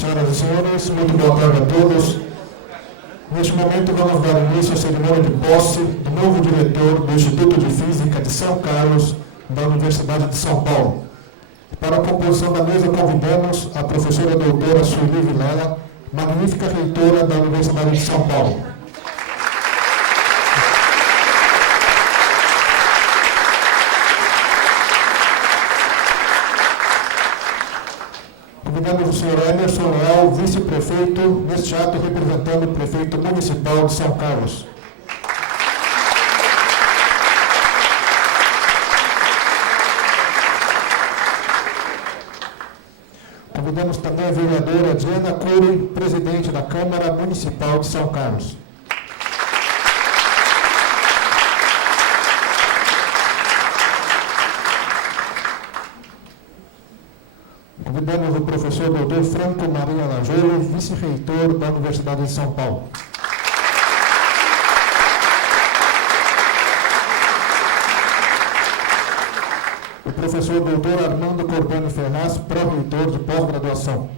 Senhoras e senhores, muito boa tarde a todos. Neste momento vamos dar início à cerimônia de posse do novo diretor do Instituto de Física de São Carlos, da Universidade de São Paulo. Para a composição da mesa convidamos a professora doutora Sueli Vilela, magnífica reitora da Universidade de São Paulo. Convidamos o senhor Emerson Leal, vice-prefeito, neste ato representando o prefeito municipal de São Carlos. Convidamos também a vereadora Diana Cury, presidente da Câmara Municipal de São Carlos. Convidamos o professor doutor Franco Maria Lajolo, vice-reitor da Universidade de São Paulo. O professor doutor Armando Corbani Ferraz, pró-reitor de pós-graduação.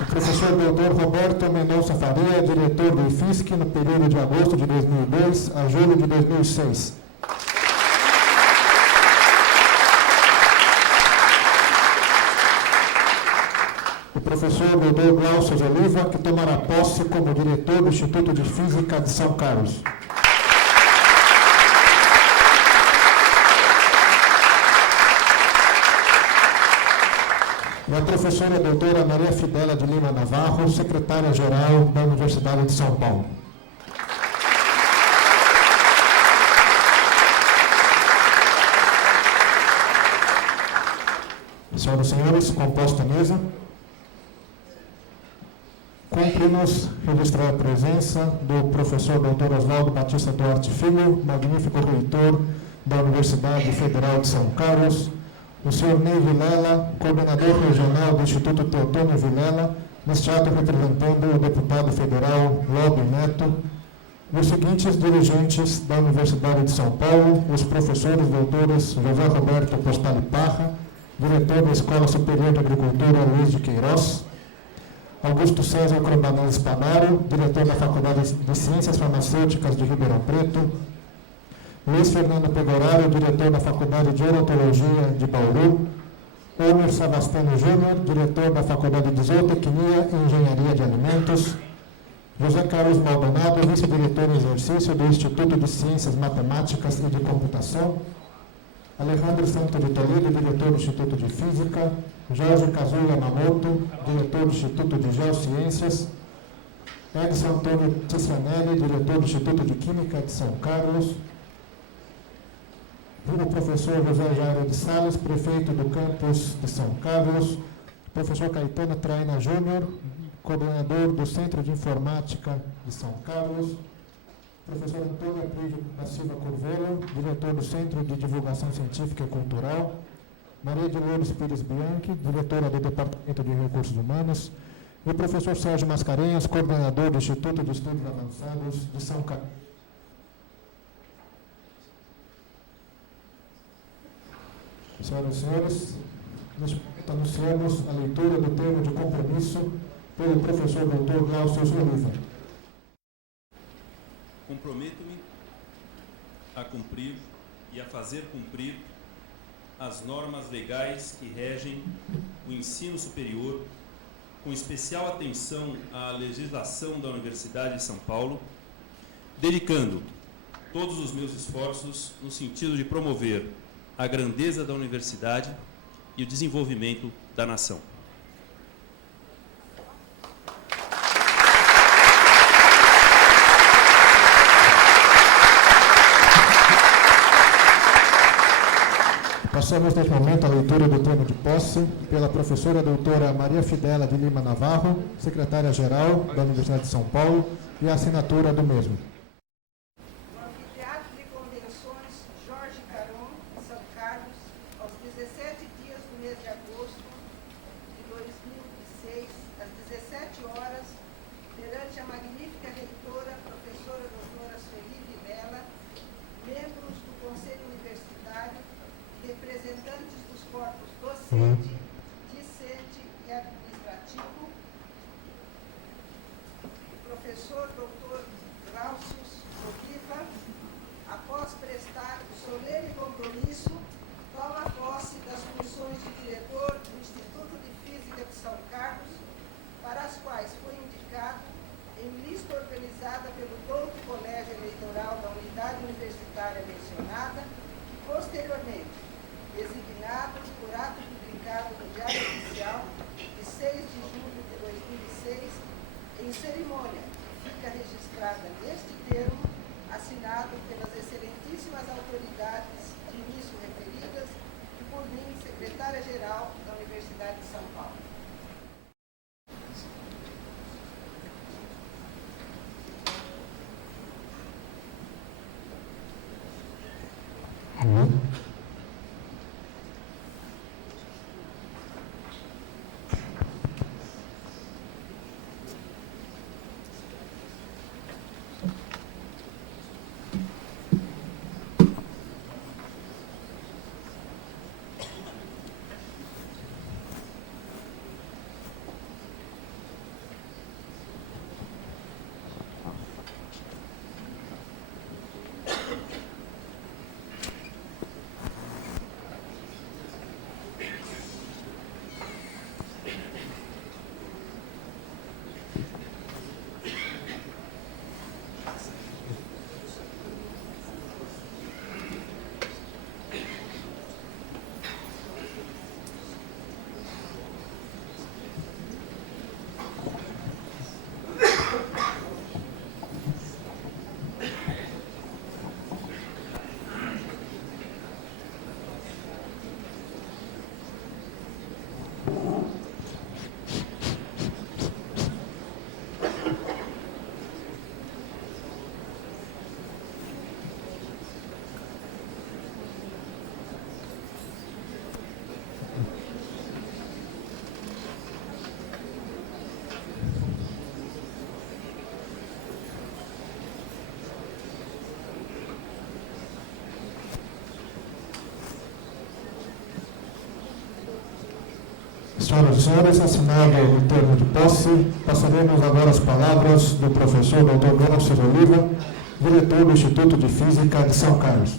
O professor doutor Roberto Mendonça Faria, diretor do IFISC no período de agosto de 2002 a julho de 2006. O professor doutor Glaucio de Oliva, que tomará posse como diretor do Instituto de Física de São Carlos. E a professora doutora Maria Fidélia de Lima Navarro, secretária-geral da Universidade de São Paulo. Senhoras e senhores, composta a mesa, cumpre-nos registrar a presença do professor doutor Oswaldo Batista Duarte Filho, magnífico reitor da Universidade Federal de São Carlos, o senhor Ney Vilela, coordenador regional do Instituto Teotônio Vilela, neste ato representando o deputado federal Lobby Neto, e os seguintes dirigentes da Universidade de São Paulo, os professores doutores José Roberto Postali Parra, diretor da Escola Superior de Agricultura Luiz de Queiroz, Augusto César Crobanel Espadaro, diretor da Faculdade de Ciências Farmacêuticas de Ribeirão Preto, Luiz Fernando Pegoraro, diretor da Faculdade de Odontologia de Bauru, Homer Savastano Júnior, diretor da Faculdade de Zootecnia e Engenharia de Alimentos, José Carlos Maldonado, vice-diretor em exercício do Instituto de Ciências Matemáticas e de Computação, Alejandro Santo de Toledo, diretor do Instituto de Física, Jorge Kazuya Yamamoto, diretor do Instituto de Geociências, Edson Antônio Tizianelli, diretor do Instituto de Química de São Carlos, o professor José Jairo de Salles, prefeito do campus de São Carlos, professor Caetano Traina Júnior, coordenador do Centro de Informática de São Carlos, professor Antônio Aprígio da Silva Curvelo, diretor do Centro de Divulgação Científica e Cultural, Maria de Lourdes Pires Bianchi, diretora do Departamento de Recursos Humanos, e o professor Sérgio Mascarenhas, coordenador do Instituto de Estudos Avançados de São Carlos. Senhoras e senhores, neste momento anunciamos a leitura do termo de compromisso pelo professor doutor Glaucio Oliva. Comprometo-me a cumprir e a fazer cumprir as normas legais que regem o ensino superior, com especial atenção à legislação da Universidade de São Paulo, dedicando todos os meus esforços no sentido de promover a grandeza da universidade e o desenvolvimento da nação. Passamos neste momento a leitura do termo de posse pela professora doutora Maria Fidélia de Lima Navarro, secretária-geral da Universidade de São Paulo, e a assinatura do mesmo. Membros do Conselho Universitário, docente, discente e administrativo, professor Dr. Glaucius Oliva, após prestar o solene compromisso, toma posse das funções de diretor do Instituto de Física de São Carlos, para as quais foi indicado em lista organizada pelo 12º Colégio Eleitoral da unidade universitária mencionada e, posteriormente, designado por ato publicado no Diário Oficial de 6 de julho de 2006, em cerimônia que fica registrada neste termo, assinado pelas excelentíssimas autoridades de início referidas e por mim, secretária-geral da Universidade de São Paulo. Senhoras e senhores, assinado o termo de posse, passaremos agora as palavras do professor Dr. Glaucius Oliva, diretor do Instituto de Física de São Carlos.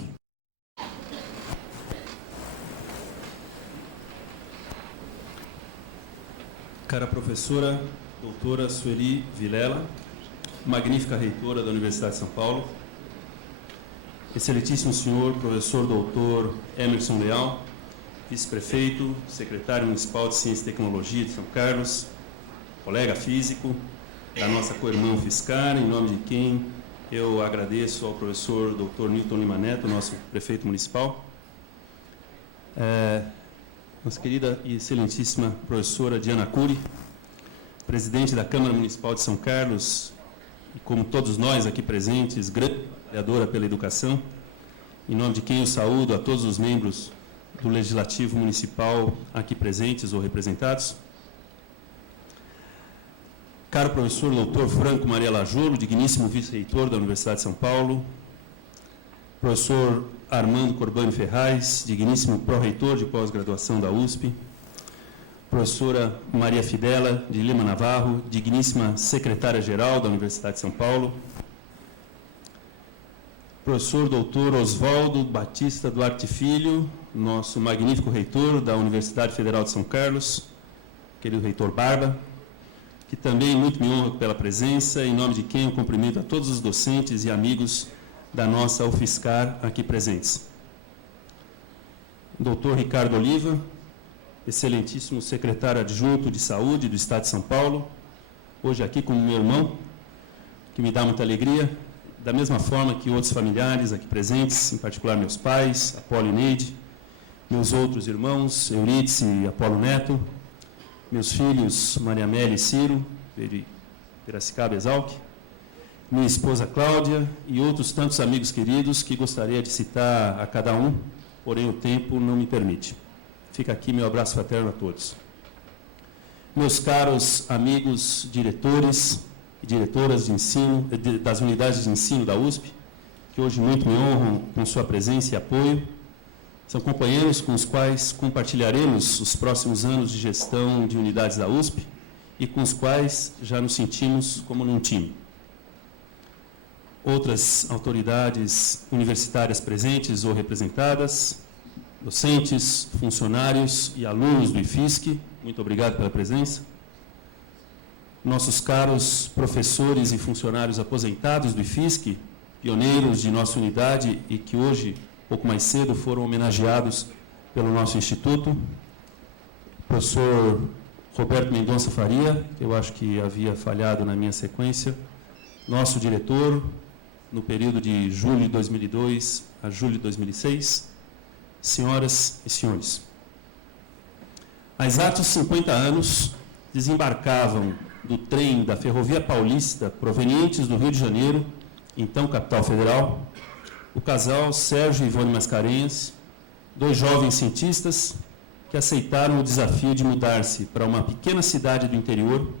Cara professora, doutora Sueli Vilela, magnífica reitora da Universidade de São Paulo, excelentíssimo senhor professor doutor Emerson Leal, vice-prefeito, secretário municipal de Ciência e Tecnologia de São Carlos, colega físico da nossa co-irmã UFSCar, em nome de quem eu agradeço ao professor Dr. Newton Lima Neto, nosso prefeito municipal, nossa querida e excelentíssima professora Diana Cury, presidente da Câmara Municipal de São Carlos, e como todos nós aqui presentes, grande trabalhadora pela educação, em nome de quem eu saúdo a todos os membros do Legislativo Municipal aqui presentes ou representados. Caro professor Dr. Franco Maria Lajolo, digníssimo vice-reitor da Universidade de São Paulo, professor Armando Corbani Ferraz, digníssimo pró-reitor de pós-graduação da USP, professora Maria Fidela de Lima Navarro, digníssima secretária-geral da Universidade de São Paulo, professor Dr. Oswaldo Batista Duarte Filho, nosso magnífico reitor da Universidade Federal de São Carlos, querido reitor Barba, que também muito me honra pela presença, em nome de quem eu cumprimento a todos os docentes e amigos da nossa UFSCar aqui presentes. Dr. Ricardo Oliva, excelentíssimo secretário adjunto de Saúde do Estado de São Paulo, hoje aqui como meu irmão, que me dá muita alegria, da mesma forma que outros familiares aqui presentes, em particular meus pais, Apolo e Neide, meus outros irmãos, Euridice e Apolo Neto, meus filhos, Maria Amélia e Ciro, de Piracicaba e Exalc, minha esposa Cláudia e outros tantos amigos queridos que gostaria de citar a cada um, porém o tempo não me permite. Fica aqui meu abraço fraterno a todos. Meus caros amigos diretores e diretoras de ensino, das unidades de ensino da USP, que hoje muito me honram com sua presença e apoio, São companheiros com os quais compartilharemos os próximos anos de gestão de unidades da USP e com os quais já nos sentimos como num time. Outras autoridades universitárias presentes ou representadas, docentes, funcionários e alunos do IFISC, muito obrigado pela presença. Nossos caros professores e funcionários aposentados do IFISC, pioneiros de nossa unidade e que hoje, pouco mais cedo, foram homenageados pelo nosso instituto. Professor Roberto Mendonça Faria, que eu acho que havia falhado na minha sequência, nosso diretor, no período de julho de 2002 a julho de 2006, senhoras e senhores. Há exatos 50 anos, desembarcavam do trem da Ferrovia Paulista, provenientes do Rio de Janeiro, então capital federal, o casal Sérgio e Ivone Mascarenhas, dois jovens cientistas que aceitaram o desafio de mudar-se para uma pequena cidade do interior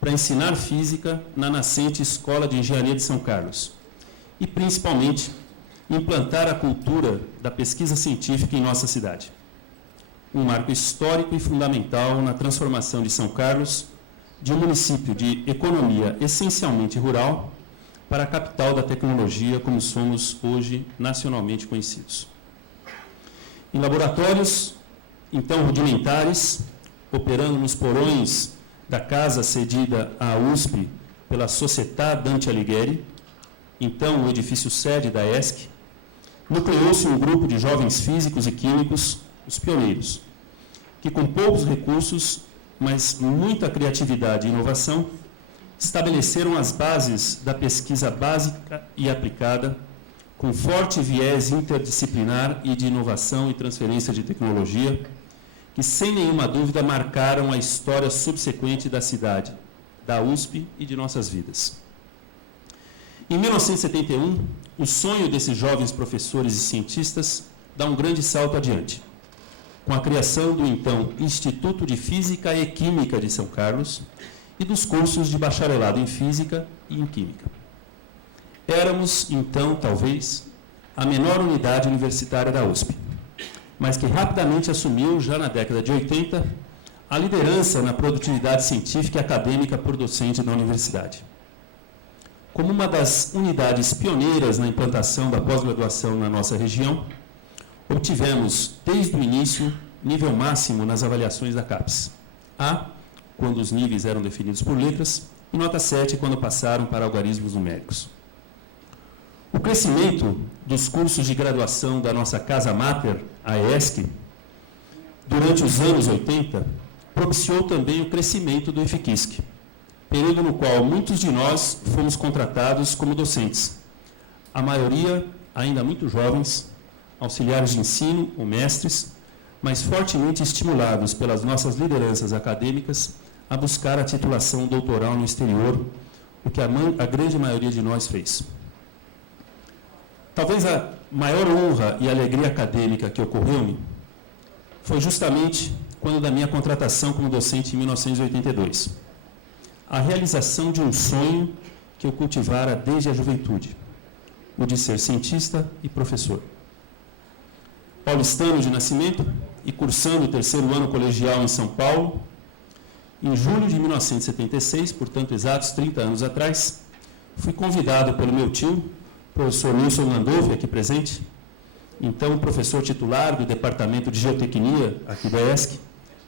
para ensinar física na nascente Escola de Engenharia de São Carlos e, principalmente, implantar a cultura da pesquisa científica em nossa cidade. Um marco histórico e fundamental na transformação de São Carlos de um município de economia essencialmente rural para a capital da tecnologia, como somos hoje nacionalmente conhecidos. Em laboratórios, então rudimentares, operando nos porões da casa cedida à USP pela Società Dante Alighieri, então o edifício sede da ESC, nucleou-se um grupo de jovens físicos e químicos, os pioneiros, que com poucos recursos, mas muita criatividade e inovação, estabeleceram as bases da pesquisa básica e aplicada, com forte viés interdisciplinar e de inovação e transferência de tecnologia, que, sem nenhuma dúvida, marcaram a história subsequente da cidade, da USP e de nossas vidas. Em 1971, o sonho desses jovens professores e cientistas dá um grande salto adiante, com a criação do, então, Instituto de Física e Química de São Carlos e dos cursos de bacharelado em Física e em Química. Éramos, então, talvez, a menor unidade universitária da USP, mas que rapidamente assumiu, já na década de 80, a liderança na produtividade científica e acadêmica por docente da universidade. Como uma das unidades pioneiras na implantação da pós-graduação na nossa região, obtivemos, desde o início, nível máximo nas avaliações da CAPES. A, quando os níveis eram definidos por letras, e nota 7, quando passaram para algarismos numéricos. O crescimento dos cursos de graduação da nossa Casa Mater, a ESC, durante os anos 80, propiciou também o crescimento do EFIQUISC, período no qual muitos de nós fomos contratados como docentes, a maioria ainda muito jovens, auxiliares de ensino ou mestres, mas fortemente estimulados pelas nossas lideranças acadêmicas a buscar a titulação doutoral no exterior, o que a grande maioria de nós fez. Talvez a maior honra e alegria acadêmica que ocorreu-me foi justamente quando da minha contratação como docente em 1982. A realização de um sonho que eu cultivara desde a juventude, o de ser cientista e professor. Paulistano de nascimento e cursando o terceiro ano colegial em São Paulo, em julho de 1976, portanto, exatos 30 anos atrás, fui convidado pelo meu tio, professor Nilson Landolfi, aqui presente, então professor titular do Departamento de Geotecnia, aqui da ESC,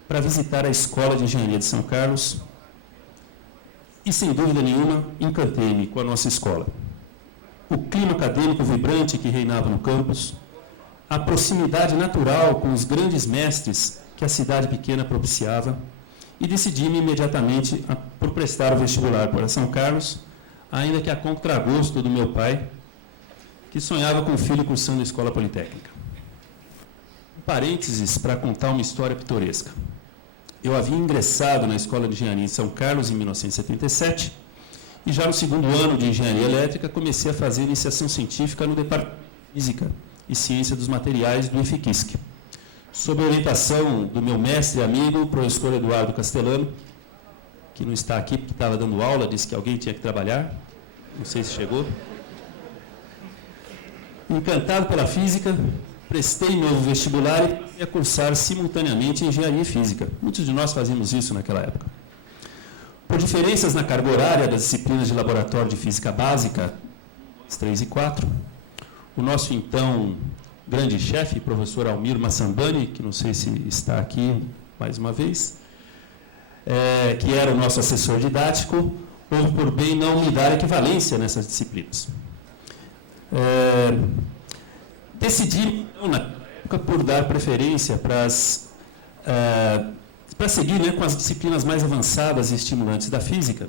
para visitar a Escola de Engenharia de São Carlos e, sem dúvida nenhuma, encantei-me com a nossa escola. O clima acadêmico vibrante que reinava no campus, a proximidade natural com os grandes mestres que a cidade pequena propiciava, e decidi-me imediatamente por prestar o vestibular para São Carlos, ainda que a contragosto do meu pai, que sonhava com o filho cursando a escola politécnica. Um parênteses para contar uma história pitoresca. Eu havia ingressado na Escola de Engenharia em São Carlos em 1977 e já no segundo ano de Engenharia Elétrica comecei a fazer iniciação científica no Departamento de Física e Ciência dos Materiais do IFIQUISC, sob a orientação do meu mestre e amigo, o professor Eduardo Castellano, que não está aqui porque estava dando aula, disse que alguém tinha que trabalhar, não sei se chegou. Encantado pela física, prestei novo vestibular e passei a cursar simultaneamente Engenharia Física. Muitos de nós fazíamos isso naquela época. Por diferenças na carga horária das disciplinas de Laboratório de Física Básica, 3 e 4, o nosso então grande chefe, professor Almir Massambani, que não sei se está aqui mais uma vez, que era o nosso assessor didático, houve por bem não me dar equivalência nessas disciplinas. Decidi, então, na época, por dar preferência para seguir, né, com as disciplinas mais avançadas e estimulantes da física,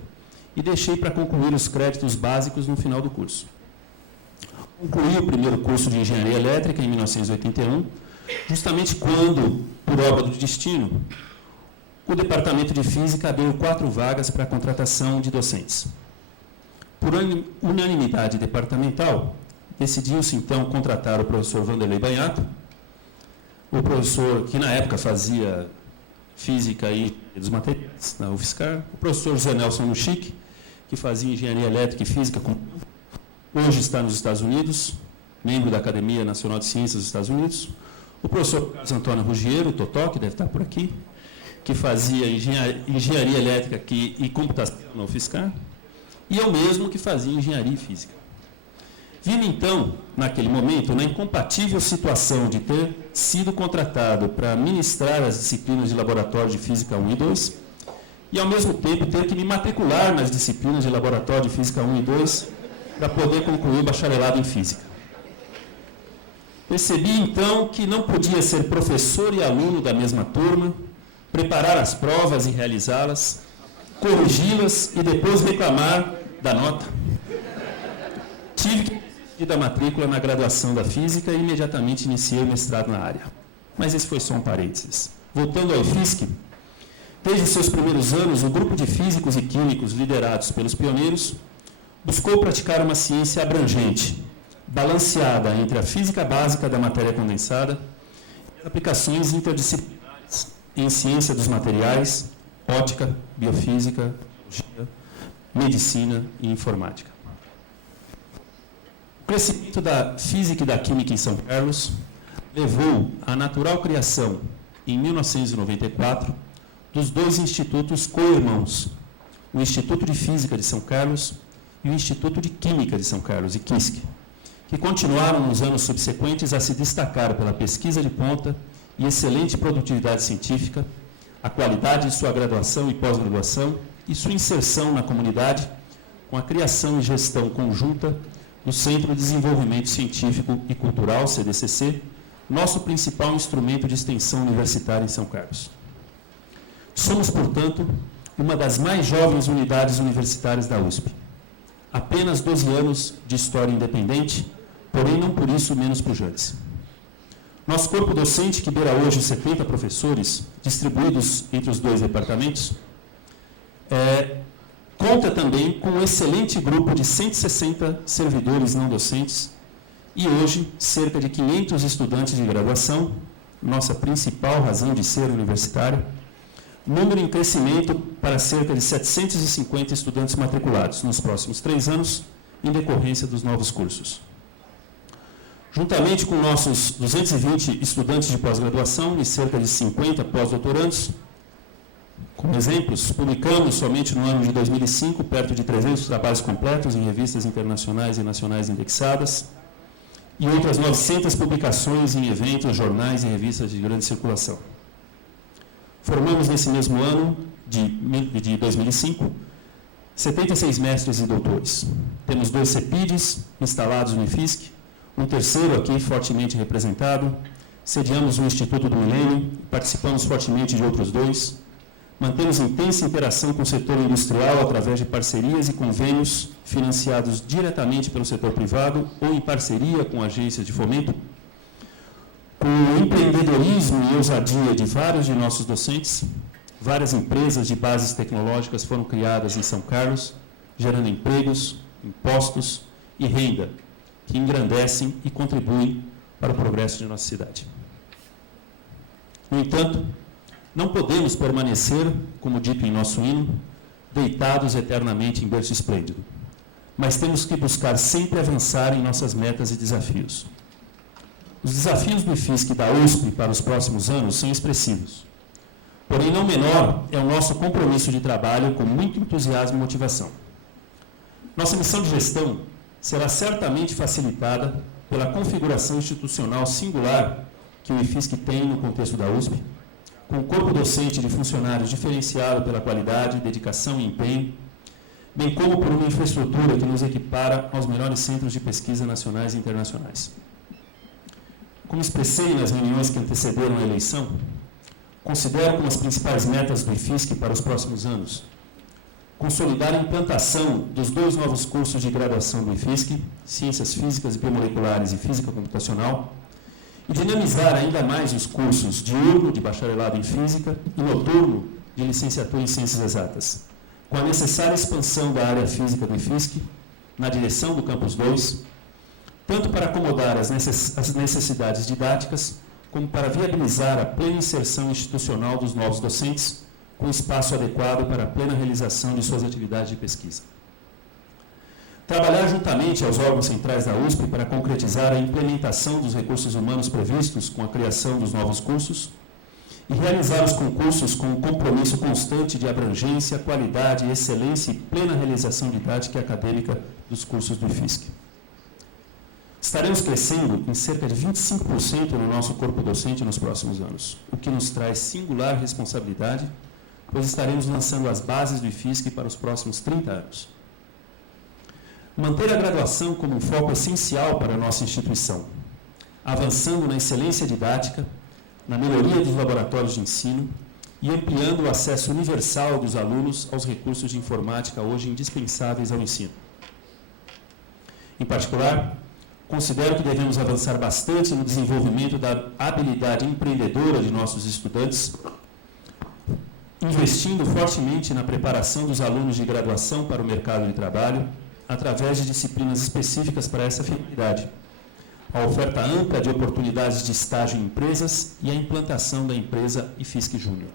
e deixei para concluir os créditos básicos no final do curso. Concluí o primeiro curso de Engenharia Elétrica em 1981, justamente quando, por obra do destino, o Departamento de Física abriu 4 vagas para a contratação de docentes. Por unanimidade departamental, decidiu-se, então, contratar o professor Vanderlei Banhato, o professor que, na época, fazia Física e dos Materiais, na UFSCar, o professor José Nelson Muxique, que fazia Engenharia Elétrica e Física, hoje está nos Estados Unidos, membro da Academia Nacional de Ciências dos Estados Unidos, o professor Carlos Antônio Ruggiero, Totó, que deve estar por aqui, que fazia Engenharia Elétrica e Computação na UFSCar, e eu mesmo que fazia Engenharia e Física. Vim, então, naquele momento, na incompatível situação de ter sido contratado para ministrar as disciplinas de Laboratório de Física 1 e 2, e, ao mesmo tempo, ter que me matricular nas disciplinas de Laboratório de Física 1 e 2 para poder concluir o bacharelado em Física. Percebi, então, que não podia ser professor e aluno da mesma turma, preparar as provas e realizá-las, corrigi-las e depois reclamar da nota. Tive que ir da matrícula na graduação da Física e imediatamente iniciei o mestrado na área. Mas esse foi só um parênteses. Voltando ao IFSC, desde seus primeiros anos, o grupo de físicos e químicos liderados pelos pioneiros buscou praticar uma ciência abrangente, balanceada entre a física básica da matéria condensada e as aplicações interdisciplinares em ciência dos materiais, óptica, biofísica, biologia, medicina e informática. O crescimento da física e da química em São Carlos levou à natural criação, em 1994, dos 2 institutos co-irmãos, o Instituto de Física de São Carlos e o Instituto de Química de São Carlos, IQUISC, que continuaram nos anos subsequentes a se destacar pela pesquisa de ponta e excelente produtividade científica, a qualidade de sua graduação e pós-graduação e sua inserção na comunidade com a criação e gestão conjunta do Centro de Desenvolvimento Científico e Cultural, CDCC, nosso principal instrumento de extensão universitária em São Carlos. Somos, portanto, uma das mais jovens unidades universitárias da USP. Apenas 12 anos de história independente, porém não por isso menos pujantes. Nosso corpo docente, que beira hoje 70 professores, distribuídos entre os 2 departamentos, conta também com um excelente grupo de 160 servidores não docentes e hoje cerca de 500 estudantes de graduação, nossa principal razão de ser universitária, número em crescimento para cerca de 750 estudantes matriculados nos próximos 3 anos, em decorrência dos novos cursos. Juntamente com nossos 220 estudantes de pós-graduação e cerca de 50 pós-doutorandos, como exemplos, publicamos somente no ano de 2005 perto de 300 trabalhos completos em revistas internacionais e nacionais indexadas e outras 900 publicações em eventos, jornais e revistas de grande circulação. Formamos nesse mesmo ano, de 2005, 76 mestres e doutores. Temos 2 CEPIDs instalados no IFSC, um terceiro aqui fortemente representado, sediamos o Instituto do Milênio, participamos fortemente de outros 2, mantemos intensa interação com o setor industrial através de parcerias e convênios financiados diretamente pelo setor privado ou em parceria com agências de fomento. Com o empreendedorismo e ousadia de vários de nossos docentes, várias empresas de bases tecnológicas foram criadas em São Carlos, gerando empregos, impostos e renda, que engrandecem e contribuem para o progresso de nossa cidade. No entanto, não podemos permanecer, como dito em nosso hino, deitados eternamente em berço esplêndido, mas temos que buscar sempre avançar em nossas metas e desafios. os desafios do IFSC e da USP para os próximos anos são expressivos. Porém, não menor é o nosso compromisso de trabalho com muito entusiasmo e motivação. Nossa missão de gestão será certamente facilitada pela configuração institucional singular que o IFSC tem no contexto da USP, com um corpo docente de funcionários diferenciado pela qualidade, dedicação e empenho, bem como por uma infraestrutura que nos equipara aos melhores centros de pesquisa nacionais e internacionais. Como expressei nas reuniões que antecederam a eleição, considero como as principais metas do IFSC para os próximos anos consolidar a implantação dos 2 novos cursos de graduação do IFSC, Ciências Físicas e Biomoleculares e Física Computacional, e dinamizar ainda mais os cursos diurno de bacharelado em Física e noturno de licenciatura em Ciências Exatas, com a necessária expansão da área física do IFSC na direção do Campus 2, tanto para acomodar as necessidades didáticas, como para viabilizar a plena inserção institucional dos novos docentes, com espaço adequado para a plena realização de suas atividades de pesquisa. Trabalhar juntamente aos órgãos centrais da USP para concretizar a implementação dos recursos humanos previstos com a criação dos novos cursos e realizar os concursos com um compromisso constante de abrangência, qualidade, excelência e plena realização didática e acadêmica dos cursos do IFSC. Estaremos crescendo em cerca de 25% no nosso corpo docente nos próximos anos, o que nos traz singular responsabilidade, pois estaremos lançando as bases do IFSC para os próximos 30 anos. Manter a graduação como um foco essencial para a nossa instituição, avançando na excelência didática, na melhoria dos laboratórios de ensino e ampliando o acesso universal dos alunos aos recursos de informática hoje indispensáveis ao ensino. Em particular, considero que devemos avançar bastante no desenvolvimento da habilidade empreendedora de nossos estudantes, investindo fortemente na preparação dos alunos de graduação para o mercado de trabalho, através de disciplinas específicas para essa finalidade, a oferta ampla de oportunidades de estágio em empresas e a implantação da empresa IFSC Júnior.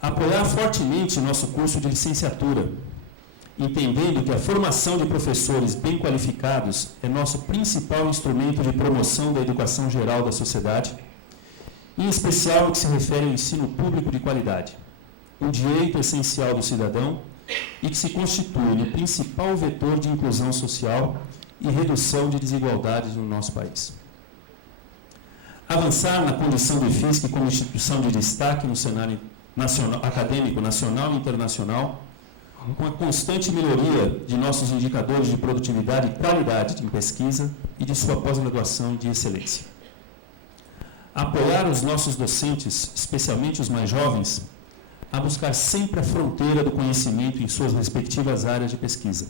Apoiar fortemente nosso curso de licenciatura, entendendo que a formação de professores bem qualificados é nosso principal instrumento de promoção da educação geral da sociedade, em especial no que se refere ao ensino público de qualidade, um direito essencial do cidadão e que se constitui no principal vetor de inclusão social e redução de desigualdades no nosso país. Avançar na condição do IFSC como instituição de destaque no cenário acadêmico nacional e internacional, com a constante melhoria de nossos indicadores de produtividade e qualidade em pesquisa e de sua pós-graduação de excelência. Apoiar os nossos docentes, especialmente os mais jovens, a buscar sempre a fronteira do conhecimento em suas respectivas áreas de pesquisa,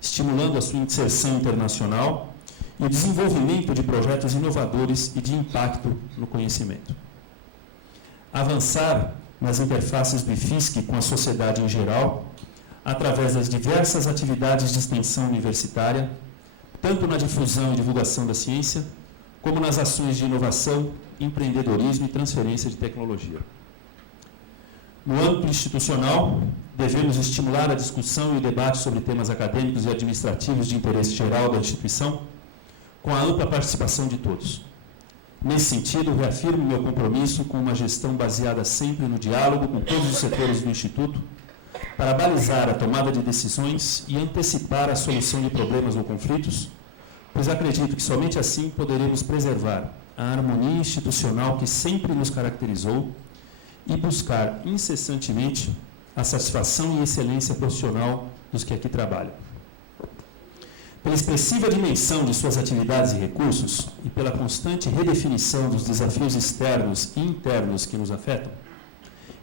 estimulando a sua inserção internacional e o desenvolvimento de projetos inovadores e de impacto no conhecimento. Avançar nas interfaces do IFSC com a sociedade em geral, através das diversas atividades de extensão universitária, tanto na difusão e divulgação da ciência, como nas ações de inovação, empreendedorismo e transferência de tecnologia. No âmbito institucional, devemos estimular a discussão e o debate sobre temas acadêmicos e administrativos de interesse geral da instituição, com a ampla participação de todos. Nesse sentido, reafirmo meu compromisso com uma gestão baseada sempre no diálogo com todos os setores do Instituto, para balizar a tomada de decisões e antecipar a solução de problemas ou conflitos, pois acredito que somente assim poderemos preservar a harmonia institucional que sempre nos caracterizou e buscar incessantemente a satisfação e excelência profissional dos que aqui trabalham. Pela expressiva dimensão de suas atividades e recursos e pela constante redefinição dos desafios externos e internos que nos afetam,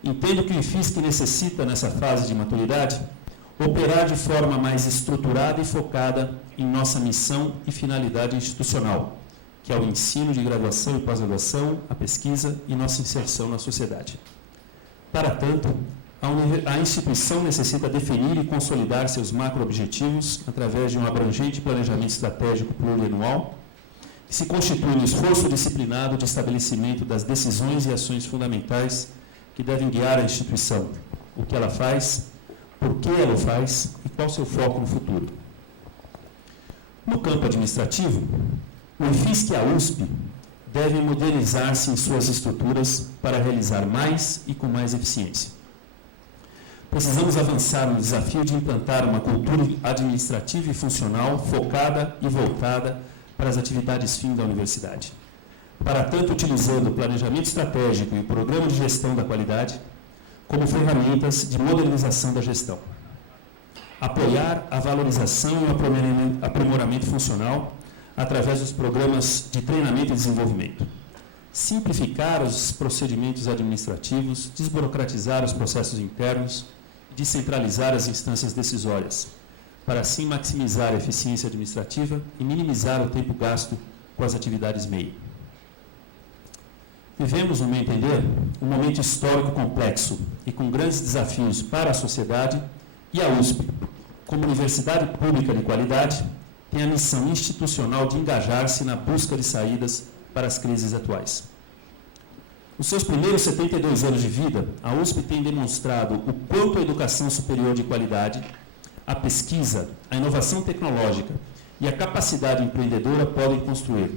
entendo que o IFSC necessita, nessa fase de maturidade, operar de forma mais estruturada e focada em nossa missão e finalidade institucional, que é o ensino de graduação e pós-graduação, a pesquisa e nossa inserção na sociedade. Para tanto, a instituição necessita definir e consolidar seus macro-objetivos através de um abrangente planejamento estratégico plurianual, que se constitui no esforço disciplinado de estabelecimento das decisões e ações fundamentais que devem guiar a instituição, o que ela faz, por que ela o faz e qual seu foco no futuro. No campo administrativo, O IFISC e a USP devem modernizar-se em suas estruturas para realizar mais e com mais eficiência. Precisamos avançar no desafio de implantar uma cultura administrativa e funcional focada e voltada para as atividades fim da universidade. Para tanto, utilizando o planejamento estratégico e o programa de gestão da qualidade como ferramentas de modernização da gestão. Apoiar a valorização e o aprimoramento funcional através dos programas de treinamento e desenvolvimento. Simplificar os procedimentos administrativos, desburocratizar os processos internos, descentralizar as instâncias decisórias, para assim maximizar a eficiência administrativa e minimizar o tempo gasto com as atividades MEI. Vivemos, no meu entender, um momento histórico complexo e com grandes desafios para a sociedade, e a USP, como universidade pública de qualidade, tem a missão institucional de engajar-se na busca de saídas para as crises atuais. Nos seus primeiros 72 anos de vida, a USP tem demonstrado o quanto a educação superior de qualidade, a pesquisa, a inovação tecnológica e a capacidade empreendedora podem construir.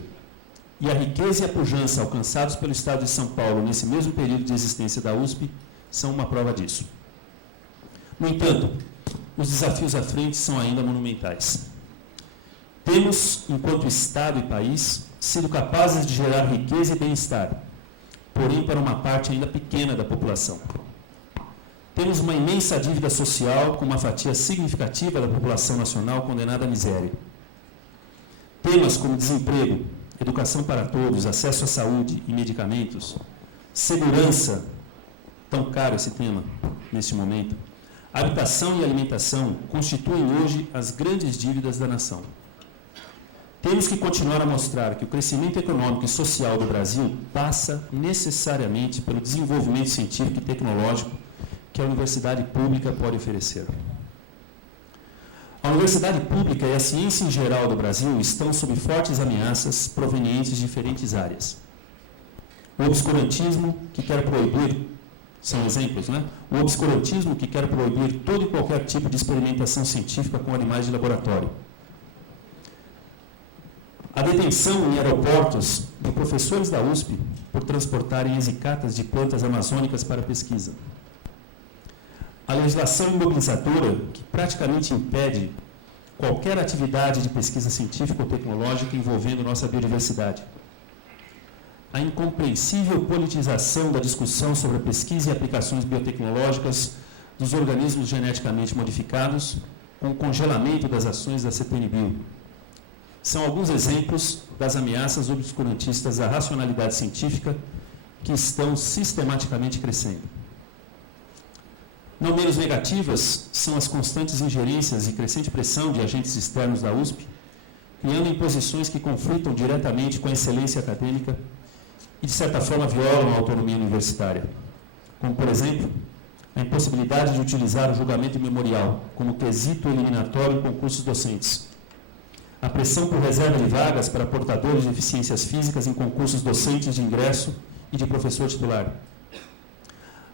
E a riqueza e a pujança alcançados pelo Estado de São Paulo nesse mesmo período de existência da USP são uma prova disso. No entanto, os desafios à frente são ainda monumentais. Temos, enquanto Estado e país, sido capazes de gerar riqueza e bem-estar, porém para uma parte ainda pequena da população. Temos uma imensa dívida social com uma fatia significativa da população nacional condenada à miséria. Temas como desemprego, educação para todos, acesso à saúde e medicamentos, segurança, tão caro esse tema neste momento, habitação e alimentação constituem hoje as grandes dívidas da nação. Temos que continuar a mostrar que o crescimento econômico e social do Brasil passa necessariamente pelo desenvolvimento científico e tecnológico que a universidade pública pode oferecer. A universidade pública e a ciência em geral do Brasil estão sob fortes ameaças provenientes de diferentes áreas. O obscurantismo, que quer proibir, são exemplos, né? O obscurantismo, que quer proibir todo e qualquer tipo de experimentação científica com animais de laboratório. A detenção em aeroportos de professores da USP por transportarem exicatas de plantas amazônicas para pesquisa. A legislação imobilizadora, que praticamente impede qualquer atividade de pesquisa científica ou tecnológica envolvendo nossa biodiversidade. A incompreensível politização da discussão sobre a pesquisa e aplicações biotecnológicas dos organismos geneticamente modificados, com o congelamento das ações da CPNBio. São alguns exemplos das ameaças obscurantistas à racionalidade científica que estão sistematicamente crescendo. Não menos negativas são as constantes ingerências e crescente pressão de agentes externos da USP, criando imposições que conflitam diretamente com a excelência acadêmica e, de certa forma, violam a autonomia universitária. Como, por exemplo, a impossibilidade de utilizar o julgamento memorial como quesito eliminatório em concursos docentes, a pressão por reserva de vagas para portadores de deficiências físicas em concursos docentes de ingresso e de professor titular,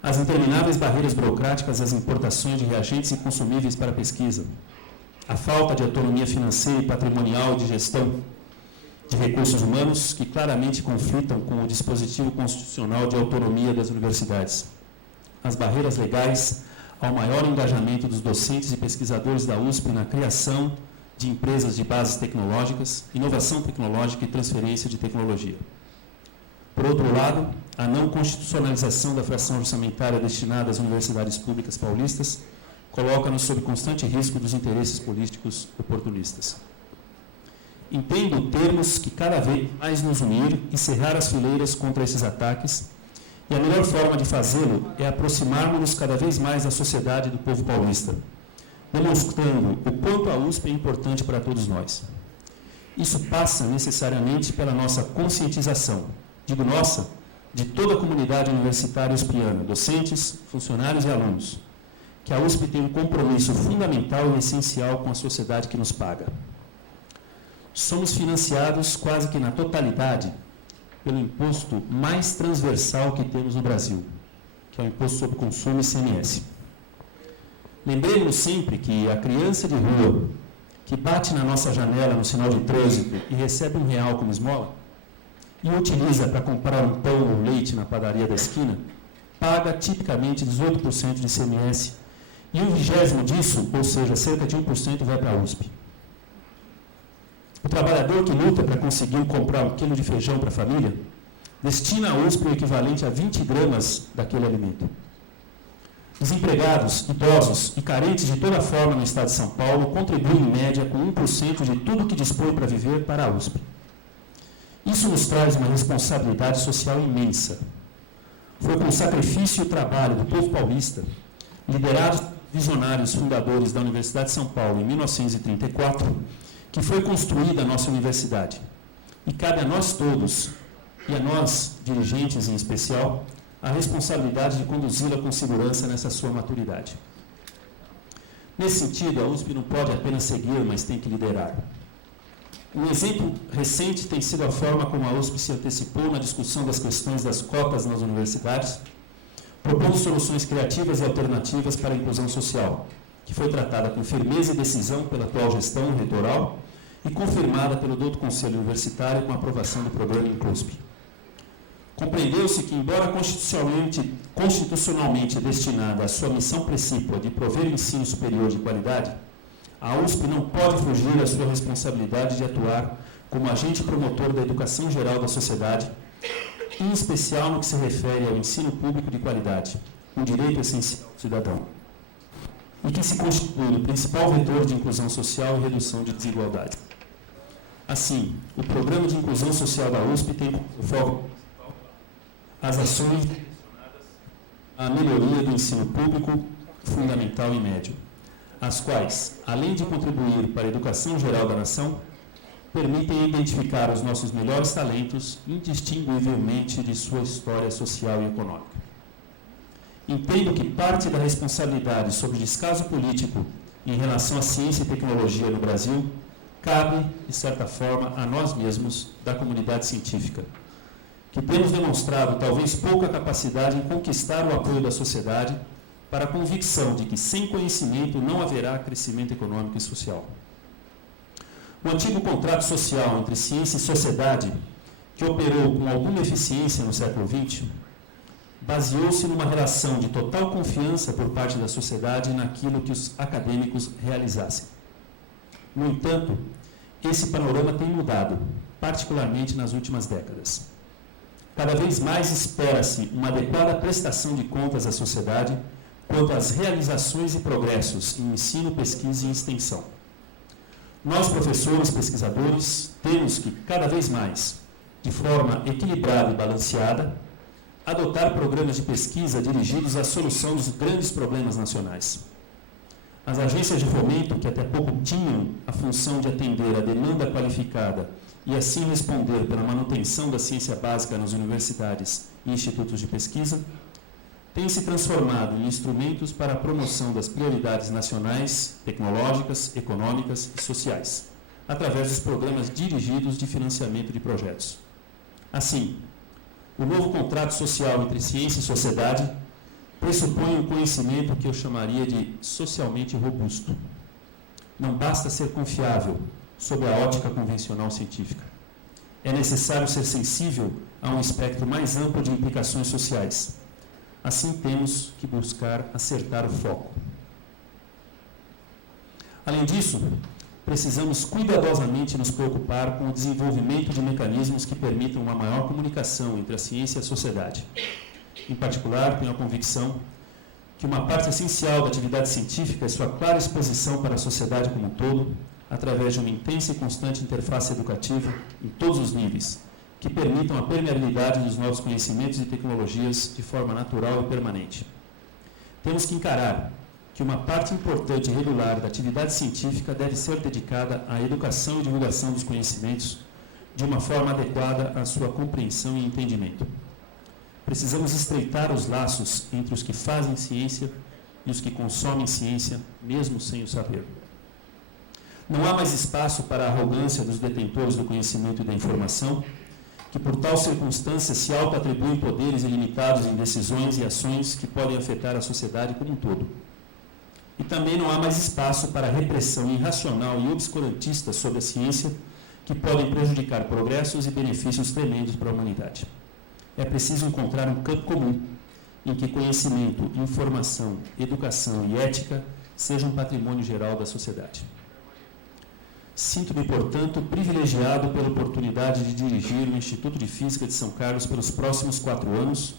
as intermináveis barreiras burocráticas às importações de reagentes e consumíveis para a pesquisa, a falta de autonomia financeira e patrimonial e de gestão de recursos humanos que claramente conflitam com o dispositivo constitucional de autonomia das universidades, as barreiras legais ao maior engajamento dos docentes e pesquisadores da USP na criação de empresas de bases tecnológicas, inovação tecnológica e transferência de tecnologia. Por outro lado, a não constitucionalização da fração orçamentária destinada às universidades públicas paulistas coloca-nos sob constante risco dos interesses políticos oportunistas. Entendo termos que cada vez mais nos unir e cerrar as fileiras contra esses ataques, e a melhor forma de fazê-lo é aproximarmos-nos cada vez mais da sociedade e do povo paulista, demonstrando o quanto a USP é importante para todos nós. Isso passa necessariamente pela nossa conscientização, digo nossa, de toda a comunidade universitária uspiana, docentes, funcionários e alunos, que a USP tem um compromisso fundamental e essencial com a sociedade que nos paga. Somos financiados quase que na totalidade pelo imposto mais transversal que temos no Brasil, que é o Imposto sobre Consumo e ICMS. Lembremos sempre que a criança de rua que bate na nossa janela no sinal de trânsito e recebe R$1 como esmola, e utiliza para comprar um pão ou leite na padaria da esquina, paga tipicamente 18% de ICMS, e 1/20 disso, ou seja, cerca de 1%, vai para a USP. O trabalhador que luta para conseguir comprar 1 quilo de feijão para a família, destina à USP o equivalente a 20 gramas daquele alimento. Desempregados, idosos e carentes de toda forma no estado de São Paulo contribuem em média com 1% de tudo que dispõe para viver para a USP. Isso nos traz uma responsabilidade social imensa. Foi com o sacrifício e o trabalho do povo paulista, liderados por visionários fundadores da Universidade de São Paulo em 1934, que foi construída a nossa universidade. E cabe a nós todos, e a nós, dirigentes em especial, a responsabilidade de conduzi-la com segurança nessa sua maturidade. Nesse sentido, a USP não pode apenas seguir, mas tem que liderar. Um exemplo recente tem sido a forma como a USP se antecipou na discussão das questões das cotas nas universidades, propondo soluções criativas e alternativas para a inclusão social, que foi tratada com firmeza e decisão pela atual gestão reitoral e confirmada pelo Douto Conselho Universitário com a aprovação do programa INCLUSP. Compreendeu-se que, embora constitucionalmente destinada à sua missão precípua de prover o ensino superior de qualidade, a USP não pode fugir à sua responsabilidade de atuar como agente promotor da educação geral da sociedade, em especial no que se refere ao ensino público de qualidade, um direito essencial do cidadão, e que se constitui o principal vetor de inclusão social e redução de desigualdades. Assim, o Programa de Inclusão Social da USP tem como foco as ações direcionadas à melhoria do ensino público, fundamental e médio, as quais, além de contribuir para a educação geral da nação, permitem identificar os nossos melhores talentos indistinguivelmente de sua história social e econômica. Entendo que parte da responsabilidade sobre o descaso político em relação à ciência e tecnologia no Brasil cabe, de certa forma, a nós mesmos da comunidade científica, que temos demonstrado talvez pouca capacidade em conquistar o apoio da sociedade para a convicção de que sem conhecimento não haverá crescimento econômico e social. O antigo contrato social entre ciência e sociedade, que operou com alguma eficiência no século XX, baseou-se numa relação de total confiança por parte da sociedade naquilo que os acadêmicos realizassem. No entanto, esse panorama tem mudado, particularmente nas últimas décadas. Cada vez mais espera-se uma adequada prestação de contas à sociedade quanto às realizações e progressos em ensino, pesquisa e extensão. Nós, professores, pesquisadores, temos que, cada vez mais, de forma equilibrada e balanceada, adotar programas de pesquisa dirigidos à solução dos grandes problemas nacionais. As agências de fomento, que até pouco tinham a função de atender a demanda qualificada e assim responder pela manutenção da ciência básica nas universidades e institutos de pesquisa, têm se transformado em instrumentos para a promoção das prioridades nacionais, tecnológicas, econômicas e sociais, através dos programas dirigidos de financiamento de projetos. Assim, o novo contrato social entre ciência e sociedade pressupõe um conhecimento que eu chamaria de socialmente robusto. Não basta ser confiável sob a ótica convencional científica. É necessário ser sensível a um espectro mais amplo de implicações sociais. Assim, temos que buscar acertar o foco. Além disso, precisamos cuidadosamente nos preocupar com o desenvolvimento de mecanismos que permitam uma maior comunicação entre a ciência e a sociedade. Em particular, tenho a convicção que uma parte essencial da atividade científica é sua clara exposição para a sociedade como um todo, através de uma intensa e constante interface educativa em todos os níveis, que permitam a permeabilidade dos novos conhecimentos e tecnologias de forma natural e permanente. Temos que encarar que uma parte importante e regular da atividade científica deve ser dedicada à educação e divulgação dos conhecimentos de uma forma adequada à sua compreensão e entendimento. Precisamos estreitar os laços entre os que fazem ciência e os que consomem ciência, mesmo sem o saber. Não há mais espaço para a arrogância dos detentores do conhecimento e da informação, que por tal circunstância se auto-atribuem poderes ilimitados em decisões e ações que podem afetar a sociedade como um todo. E também não há mais espaço para a repressão irracional e obscurantista sobre a ciência, que podem prejudicar progressos e benefícios tremendos para a humanidade. É preciso encontrar um campo comum, em que conhecimento, informação, educação e ética sejam um patrimônio geral da sociedade. Sinto-me, portanto, privilegiado pela oportunidade de dirigir o Instituto de Física de São Carlos pelos próximos 4 anos,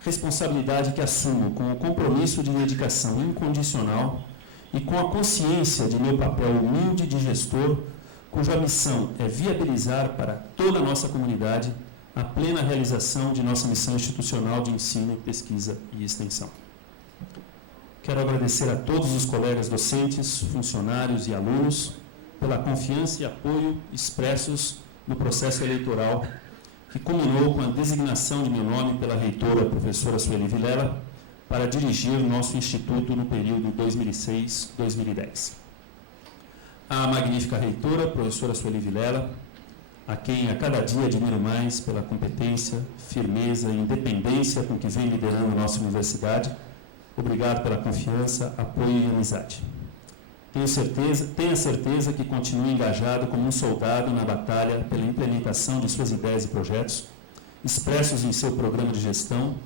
responsabilidade que assumo com o compromisso de dedicação incondicional e com a consciência de meu papel humilde de gestor, cuja missão é viabilizar para toda a nossa comunidade a plena realização de nossa missão institucional de ensino, pesquisa e extensão. Quero agradecer a todos os colegas docentes, funcionários e alunos pela confiança e apoio expressos no processo eleitoral, que culminou com a designação de meu nome pela reitora, professora Sueli Vilela, para dirigir o nosso instituto no período 2006-2010. A magnífica reitora, professora Sueli Vilela, a quem a cada dia admiro mais pela competência, firmeza e independência com que vem liderando a nossa universidade, obrigado pela confiança, apoio e amizade. Tenho certeza que continue engajado como um soldado na batalha pela implementação de suas ideias e projetos, expressos em seu programa de gestão,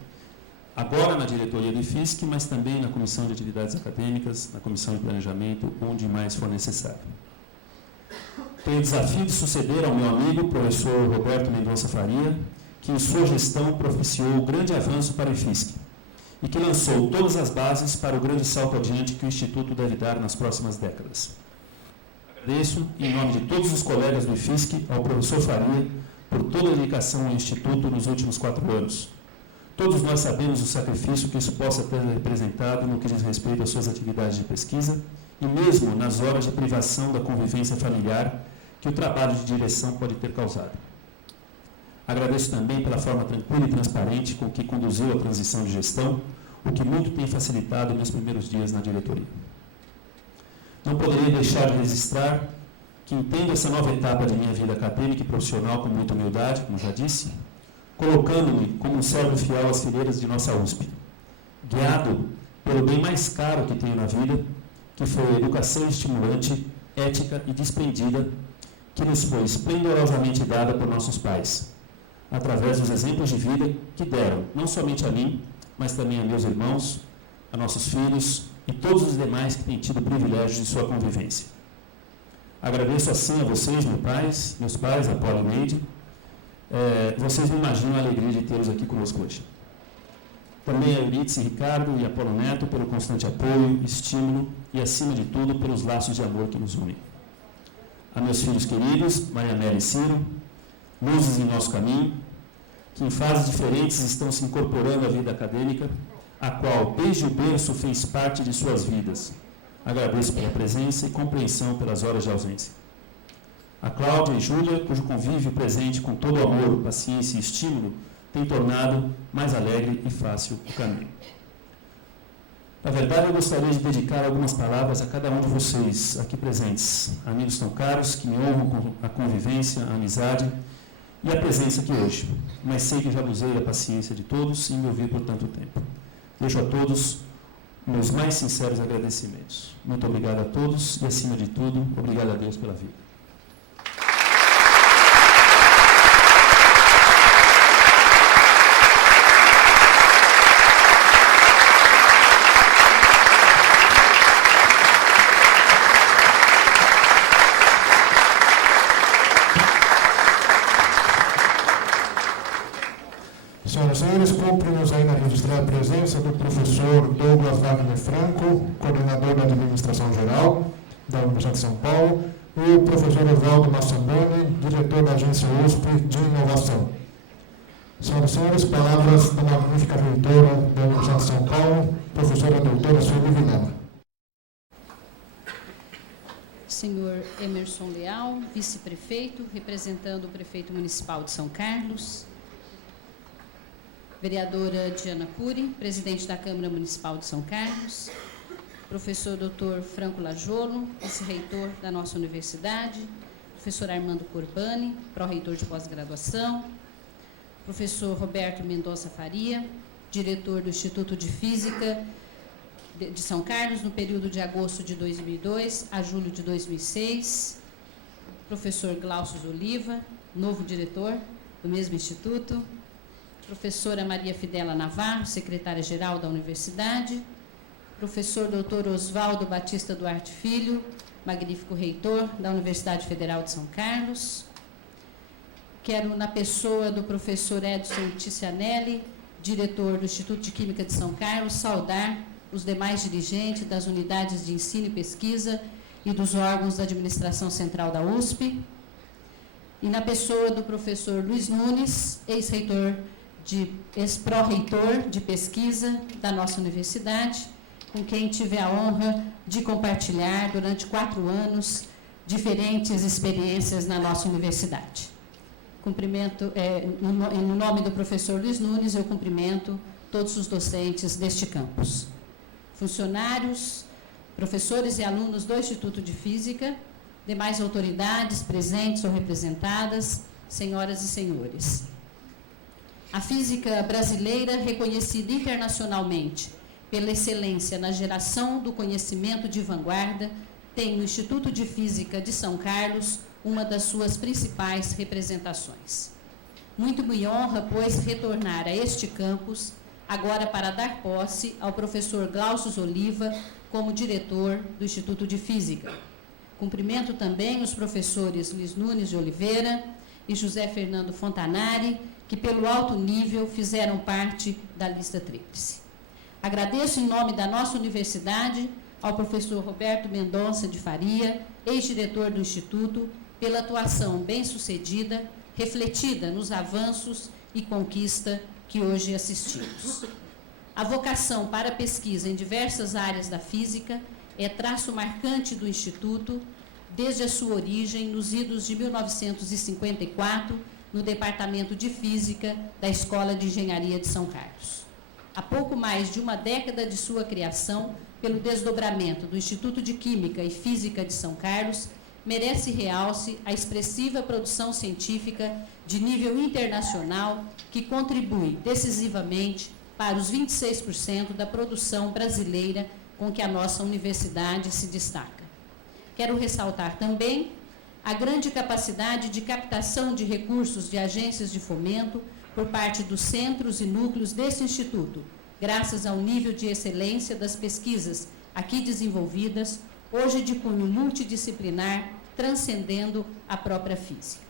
agora na diretoria do IFISC, mas também na Comissão de Atividades Acadêmicas, na Comissão de Planejamento, onde mais for necessário. Tenho o desafio de suceder ao meu amigo, professor Roberto Mendonça Faria, que em sua gestão propiciou o grande avanço para o IFISC e que lançou todas as bases para o grande salto adiante que o Instituto deve dar nas próximas décadas. Agradeço, em nome de todos os colegas do IFISC, ao professor Faria por toda a dedicação ao Instituto nos últimos 4 anos. Todos nós sabemos o sacrifício que isso possa ter representado no que diz respeito às suas atividades de pesquisa e mesmo nas horas de privação da convivência familiar que o trabalho de direção pode ter causado. Agradeço também pela forma tranquila e transparente com que conduziu a transição de gestão, o que muito tem facilitado meus primeiros dias na diretoria. Não poderia deixar de registrar que entendo essa nova etapa de minha vida acadêmica e profissional com muita humildade, como já disse, colocando-me como um servo fiel às fileiras de nossa USP, guiado pelo bem mais caro que tenho na vida, que foi a educação estimulante, ética e desprendida, que nos foi esplendorosamente dada por nossos pais, através dos exemplos de vida que deram, não somente a mim, mas também a meus irmãos, a nossos filhos e todos os demais que têm tido o privilégio de sua convivência. Agradeço assim a vocês, meus pais, a Paula e Neide. Vocês não imaginam a alegria de tê-los aqui conosco hoje. Também a Euridice, Ricardo e Apolo Neto pelo constante apoio, estímulo e, acima de tudo, pelos laços de amor que nos unem. A meus filhos queridos, Maria Amélia e Ciro, luzes em nosso caminho, que em fases diferentes estão se incorporando à vida acadêmica, a qual, desde o berço, fez parte de suas vidas. Agradeço pela presença e compreensão pelas horas de ausência. A Cláudia e Júlia, cujo convívio presente com todo o amor, paciência e estímulo tem tornado mais alegre e fácil o caminho. Na verdade, eu gostaria de dedicar algumas palavras a cada um de vocês aqui presentes, amigos tão caros que me honram com a convivência, a amizade e a presença aqui hoje, mas sei que já abusei da paciência de todos e me ouvir por tanto tempo. Deixo a todos meus mais sinceros agradecimentos. Muito obrigado a todos e, acima de tudo, obrigado a Deus pela vida. Senhoras e senhores, cumpre-nos ainda registrar a presença do professor Douglas Wagner Franco, coordenador da Administração Geral da Universidade de São Paulo, e o professor Oswaldo Massamboni, diretor da Agência USP de Inovação. Senhoras e senhores, palavras da magnífica reitora da Universidade de São Paulo, professora doutora Sueli Vilela. Senhor Emerson Leal, vice-prefeito, representando o prefeito municipal de São Carlos. Vereadora Diana Cury, presidente da Câmara Municipal de São Carlos, professor Dr. Franco Lajolo, vice-reitor da nossa universidade, professor Armando Corbani, pró-reitor de pós-graduação, professor Roberto Mendonça Faria, diretor do Instituto de Física de São Carlos, no período de agosto de 2002 a julho de 2006. Professor Glaucio Oliva, novo diretor do mesmo instituto. Professora Maria Fidela Navarro, secretária-geral da universidade. Professor Dr. Oswaldo Batista Duarte Filho, magnífico reitor da Universidade Federal de São Carlos. Quero, na pessoa do professor Edson Ticianelli, diretor do Instituto de Química de São Carlos, saudar os demais dirigentes das unidades de ensino e pesquisa e dos órgãos da administração central da USP. E na pessoa do professor Luiz Nunes, ex-pró-reitor de pesquisa da nossa universidade, com quem tive a honra de compartilhar durante 4 anos diferentes experiências na nossa universidade. Cumprimento, no nome do professor Luiz Nunes, eu cumprimento todos os docentes deste campus. Funcionários, professores e alunos do Instituto de Física, demais autoridades presentes ou representadas, senhoras e senhores. A física brasileira, reconhecida internacionalmente pela excelência na geração do conhecimento de vanguarda, tem no Instituto de Física de São Carlos uma das suas principais representações. Muito me honra, pois, retornar a este campus, agora para dar posse ao professor Glaucio Oliva como diretor do Instituto de Física. Cumprimento também os professores Luiz Nunes de Oliveira e José Fernando Fontanari, que pelo alto nível fizeram parte da lista tríplice. Agradeço em nome da nossa universidade ao professor Roberto Mendonça de Faria, ex-diretor do Instituto, pela atuação bem-sucedida, refletida nos avanços e conquista que hoje assistimos. A vocação para a pesquisa em diversas áreas da física é traço marcante do Instituto, desde a sua origem nos idos de 1954, no Departamento de Física da Escola de Engenharia de São Carlos. Há pouco mais de uma década de sua criação, pelo desdobramento do Instituto de Química e Física de São Carlos, merece realce a expressiva produção científica de nível internacional que contribui decisivamente para os 26% da produção brasileira com que a nossa universidade se destaca. Quero ressaltar também a grande capacidade de captação de recursos de agências de fomento por parte dos centros e núcleos desse instituto, graças ao nível de excelência das pesquisas aqui desenvolvidas, hoje de cunho multidisciplinar, transcendendo a própria física.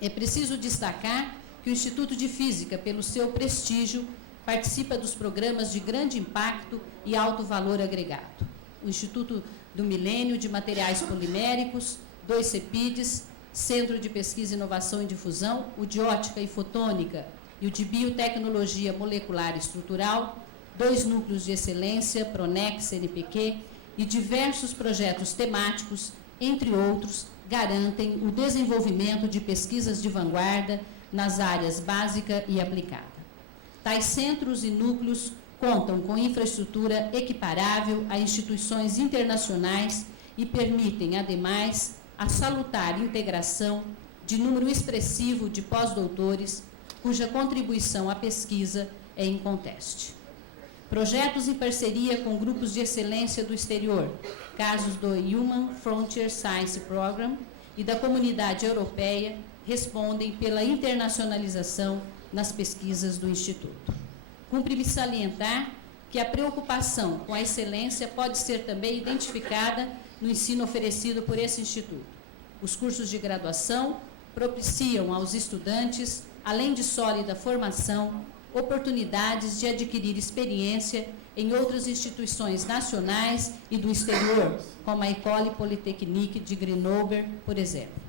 É preciso destacar que o Instituto de Física, pelo seu prestígio, participa dos programas de grande impacto e alto valor agregado. O Instituto do Milênio de Materiais Poliméricos, 2 CEPIDs, Centro de Pesquisa, Inovação e Difusão, o de Ótica e Fotônica e o de Biotecnologia Molecular e Estrutural, 2 núcleos de excelência, PRONEC, CNPq, e diversos projetos temáticos, entre outros, garantem o desenvolvimento de pesquisas de vanguarda nas áreas básica e aplicada. Tais centros e núcleos contam com infraestrutura equiparável a instituições internacionais e permitem, ademais, a salutar integração de número expressivo de pós-doutores, cuja contribuição à pesquisa é inconteste. Projetos em parceria com grupos de excelência do exterior, casos do Human Frontier Science Program e da Comunidade Europeia, respondem pela internacionalização nas pesquisas do Instituto. Cumpre-me salientar que a preocupação com a excelência pode ser também identificada no ensino oferecido por esse Instituto. Os cursos de graduação propiciam aos estudantes, além de sólida formação, oportunidades de adquirir experiência em outras instituições nacionais e do exterior, como a École Polytechnique de Grenoble, por exemplo.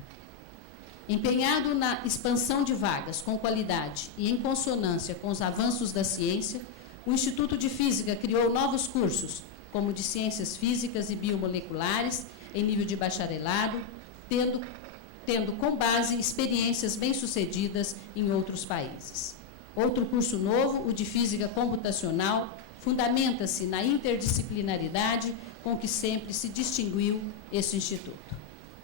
Empenhado na expansão de vagas com qualidade e em consonância com os avanços da ciência, o Instituto de Física criou novos cursos, como de Ciências Físicas e Biomoleculares, em nível de bacharelado, tendo com base experiências bem-sucedidas em outros países. Outro curso novo, o de Física Computacional, fundamenta-se na interdisciplinaridade com que sempre se distinguiu este instituto.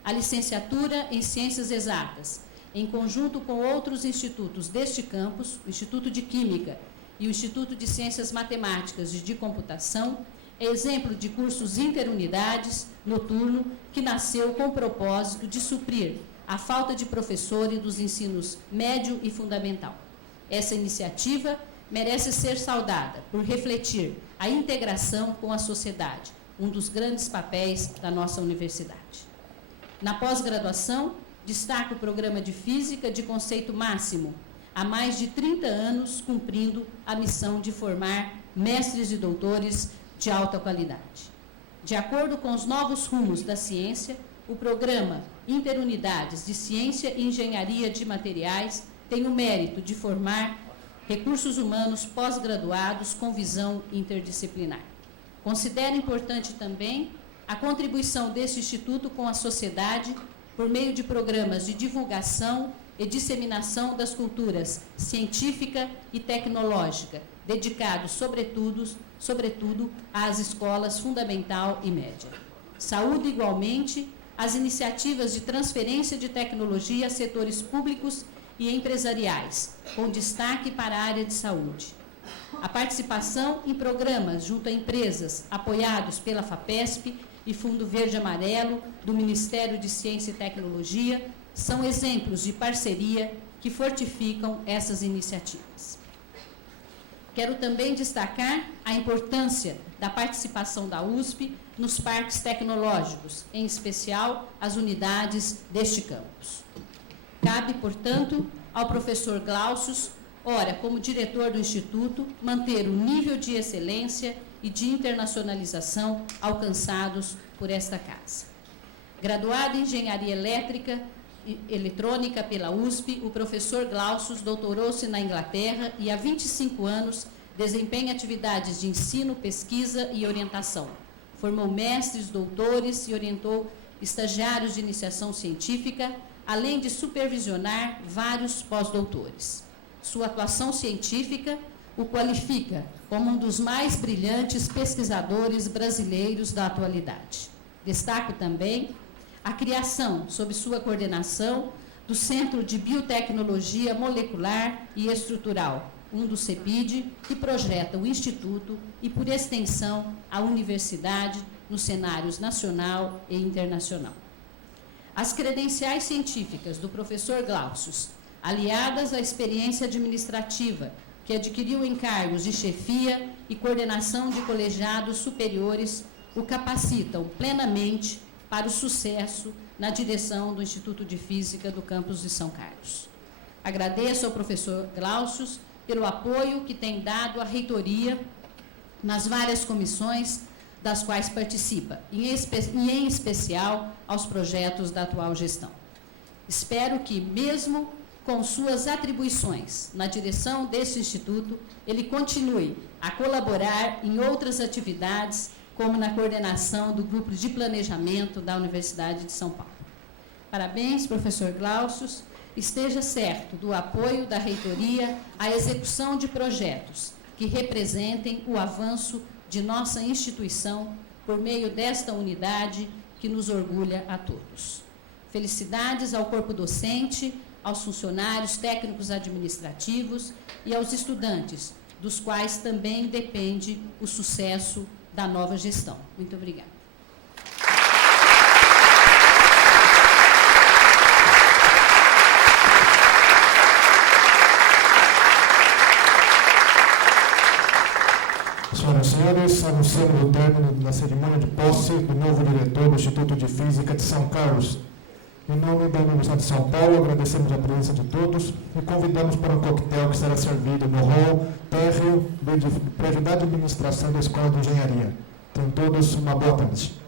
A licenciatura em Ciências Exatas, em conjunto com outros institutos deste campus, o Instituto de Química e o Instituto de Ciências Matemáticas e de Computação é exemplo de cursos interunidades noturno que nasceu com o propósito de suprir a falta de professores dos ensinos médio e fundamental. Essa iniciativa merece ser saudada por refletir a integração com a sociedade, um dos grandes papéis da nossa universidade. Na pós-graduação, destaca o programa de Física de Conceito Máximo, há mais de 30 anos cumprindo a missão de formar mestres e doutores de alta qualidade. De acordo com os novos rumos da ciência, o programa Interunidades de Ciência e Engenharia de Materiais tem o mérito de formar recursos humanos pós-graduados com visão interdisciplinar. Considero importante também a contribuição deste instituto com a sociedade por meio de programas de divulgação e disseminação das culturas científica e tecnológica, dedicados, sobretudo, às escolas fundamental e média. Saúdo igualmente as iniciativas de transferência de tecnologia a setores públicos e empresariais, com destaque para a área de saúde. A participação em programas junto a empresas apoiados pela FAPESP e Fundo Verde Amarelo do Ministério de Ciência e Tecnologia são exemplos de parceria que fortificam essas iniciativas. Quero também destacar a importância da participação da USP nos parques tecnológicos, em especial as unidades deste campus. Cabe, portanto, ao professor Glaucius, ora, como diretor do Instituto, manter o nível de excelência e de internacionalização alcançados por esta casa. Graduado em Engenharia Elétrica e Eletrônica pela USP, o professor Glaucius doutorou-se na Inglaterra e há 25 anos desempenha atividades de ensino, pesquisa e orientação. Formou mestres, doutores e orientou estagiários de iniciação científica, além de supervisionar vários pós-doutores. Sua atuação científica o qualifica como um dos mais brilhantes pesquisadores brasileiros da atualidade. Destaco também a criação, sob sua coordenação, do Centro de Biotecnologia Molecular e Estrutural, do CEPID, que projeta o Instituto e, por extensão, a universidade nos cenários nacional e internacional. As credenciais científicas do professor Glaucius, aliadas à experiência administrativa, que adquiriu encargos de chefia e coordenação de colegiados superiores, o capacitam plenamente para o sucesso na direção do Instituto de Física do campus de São Carlos. Agradeço ao professor Glaucius pelo apoio que tem dado à reitoria nas várias comissões das quais participa, e em especial aos projetos da atual gestão. Espero que, mesmo com suas atribuições na direção deste instituto, ele continue a colaborar em outras atividades, como na coordenação do grupo de planejamento da Universidade de São Paulo. Parabéns, professor Glaucius. Esteja certo do apoio da reitoria à execução de projetos que representem o avanço de nossa instituição por meio desta unidade que nos orgulha a todos. Felicidades ao corpo docente, aos funcionários técnicos administrativos e aos estudantes, dos quais também depende o sucesso da nova gestão. Muito obrigada. Senhoras e senhores, anunciamos o término da cerimônia de posse do novo diretor do Instituto de Física de São Carlos. Em nome da Universidade de São Paulo, agradecemos a presença de todos e convidamos para um coquetel que será servido no hall térreo de Prédio de Administração da Escola de Engenharia. Tenham todos uma boa tarde.